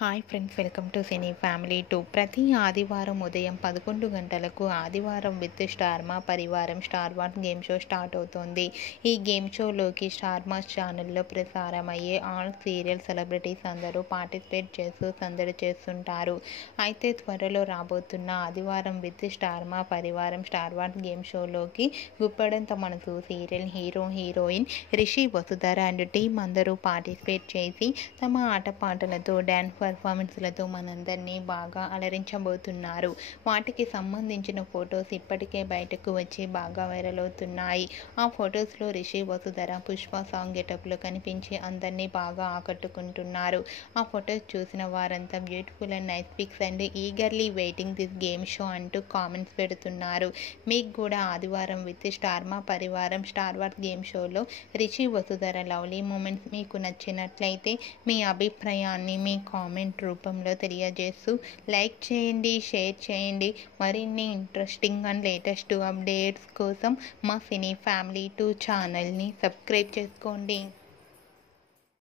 Hi friends, welcome to cine family 2. ప్రతి ఆదివారం ఉదయం 11 గంటలకు ఆదివారం విత్ స్టార్ మా పరివారం star war game show start అవుతోంది. ఈ గేమ్ షోలోకి స్టార్ మా ఛానల్లో ప్రసారమయ్యే ఆల్ సీరియల్ సెలబ్రిటీస్ అందరూ పార్టిసిపేట్ చేస్తూ సందడి చేస్తుంటారు. అయితే త్వరలో రాబోతున్న ఆదివారం విత్ స్టార్ మా పరివారం స్టార్ వార్ గేమ్ షోలోకి గుప్పడంత మనసు serial hero heroine Rishi, Vasudhara and team అందరూ పార్టిసిపేట్ చేసి తమ ఆటపాటలతో డ్యాన్స్ పర్ఫార్మెన్స్లతో మనందరినీ బాగా అలరించబోతున్నారు. వాటికి సంబంధించిన ఫొటోస్ ఇప్పటికే బయటకు వచ్చి బాగా వైరల్ అవుతున్నాయి. ఆ ఫొటోస్లో రిషి, వసుధర పుష్ప సాంగ్ గెటప్లో కనిపించి అందరినీ బాగా ఆకట్టుకుంటున్నారు. ఆ ఫొటోస్ చూసిన వారంతా beautiful and nice pics and eagerly waiting this game show అంటూ కామెంట్స్ పెడుతున్నారు. మీకు కూడా ఆదివారం విత్ స్టార్ మా పరివారం స్టార్ వార్ గేమ్ షోలో రిషి, వసుధర లవ్లీ మూమెంట్స్ మీకు నచ్చినట్లయితే మీ అభిప్రాయాన్ని మీ కామెంట్ రూపంలో తెలియజేస్తూ లైక్ చేయండి, షేర్ చేయండి. మరిన్ని ఇంట్రెస్టింగ్ అండ్ లేటెస్ట్ అప్డేట్స్ కోసం మా సినీ ఫ్యామిలీ 2 ఛానల్ని సబ్స్క్రైబ్ చేసుకోండి.